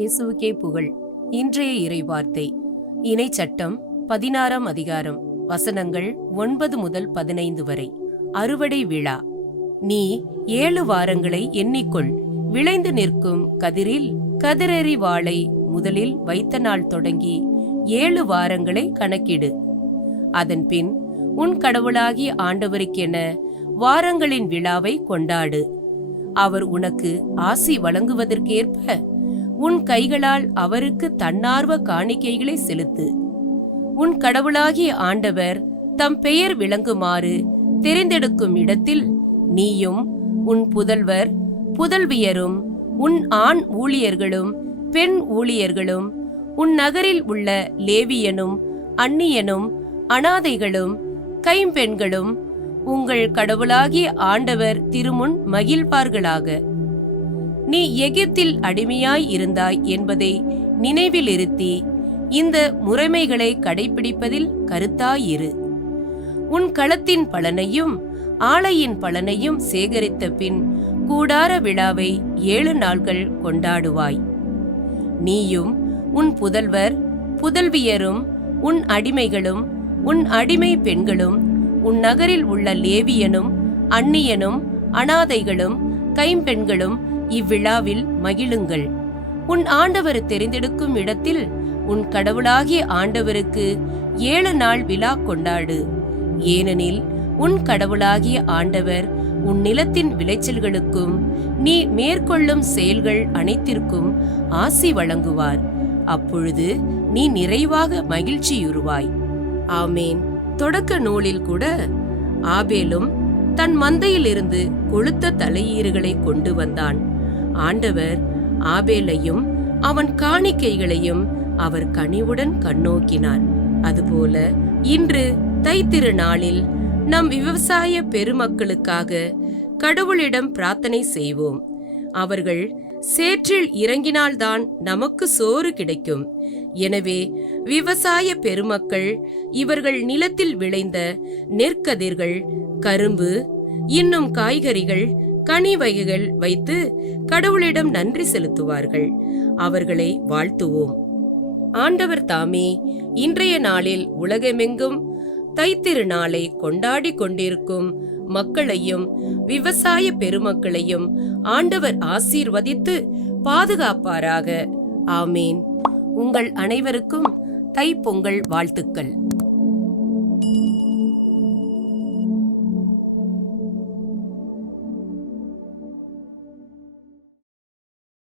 இயேசுவுக்கே புகழ். இன்றைய இறைவார்த்தை இணை சட்டம் 16ஆம் அதிகாரம் வசனங்கள் 9 முதல் 15 வரை. அறுவடை விழா. நீ 7 வாரங்களை எண்ணிக்கொள். விளைந்து நிற்கும் கதிரில் கதிரறி வாளை முதலில் வைத்த நாள் தொடங்கி 7 வாரங்களை கணக்கிடு. அதன்பின் உன் கடவுளாகிய ஆண்டவருக்கென வாரங்களின் விழாவை கொண்டாடு. அவர் உனக்கு ஆசி வழங்குவதற்கேற்ப உன் கைகளால் அவருக்கு தன்னார்வ காணிக்கைகளை செலுத்து. உன் கடவுளாகிய ஆண்டவர் தம் பெயர் விளங்குமாறு தெரிந்தெடுக்கும் இடத்தில் நீயும் உன் புதல்வர் புதல்வியரும் உன் ஆண் ஊழியர்களும் பெண் ஊழியர்களும் உன் நகரில் உள்ள லேவியனும் அந்நியனும் அனாதைகளும் கைம்பெண்களும் உங்கள் கடவுளாகிய ஆண்டவர் திருமுன் மகிழ்வார்களாக. நீ எகிப்தில் அடிமையாய் இருந்தாய் என்பதை நினைவில் இருத்தி இந்த முறைமைகளை கடைபிடிப்பதில் கருத்தாயிரு. உன் களத்தின் பலனையும் ஆலையின் பலனையும் சேகரித்த பின் கூடார விழாவை 7 நாள்கள் கொண்டாடுவாய். நீயும் உன் புதல்வர் புதல்வியரும் உன் அடிமைகளும் உன் அடிமை பெண்களும் உன் நகரில் உள்ள லேவியனும் அந்நியனும் அனாதைகளும் கைம்பெண்களும் இவ்விழாவில் மகிழுங்கள். உன் ஆண்டவர் தெரிந்தெடுக்கும் இடத்தில் உன் கடவுளாகிய ஆண்டவருக்கு 7 நாள் விழா கொண்டாடு. ஏனெனில் உன் கடவுளாகிய ஆண்டவர் உன் நிலத்தின் விளைச்சல்களுக்கும் நீ மேற்கொள்ளும் செயல்கள் அனைத்திற்கும் ஆசி வழங்குவார். அப்பொழுது நீ நிறைவாக மகிழ்ச்சியுறுவாய். ஆமேன். தொடக்க நூலில் கூட ஆபேலும் தன் மந்தையிலிருந்து கொழுத்த தலையீறுகளை கொண்டு வந்தான். ஆண்டவர் ஆபேலையும் அவன் காணிக்கைகளையும் அவர் கனிவுடன் கண்ணோக்கினார். அதுபோல இன்று தைத்திருநாளில் நம் விவசாய பெருமக்களுக்காக கடவுளிடம் பிரார்த்தனை செய்வோம். அவர்கள் சேற்றில் இறங்கினால்தான் நமக்கு சோறு கிடைக்கும். எனவே விவசாய பெருமக்கள் இவர்கள் நிலத்தில் விளைந்த நெற்கதிர்கள், கரும்பு, இன்னும் காய்கறிகள், கனி வகைகள் வைத்து கடவுளிடம் நன்றி செலுத்துவார்கள். அவர்களை வாழ்த்துவோம். ஆண்டவர் தாமே இன்றைய நாளில் உலகமெங்கும் தைத்திருநாளை கொண்டாடி கொண்டிருக்கும் மக்களையும் விவசாய பெருமக்களையும் ஆண்டவர் ஆசீர்வதித்து பாதுகாப்பாராக. ஆமேன். உங்கள் அனைவருக்கும் தைப்பொங்கல் வாழ்த்துக்கள்.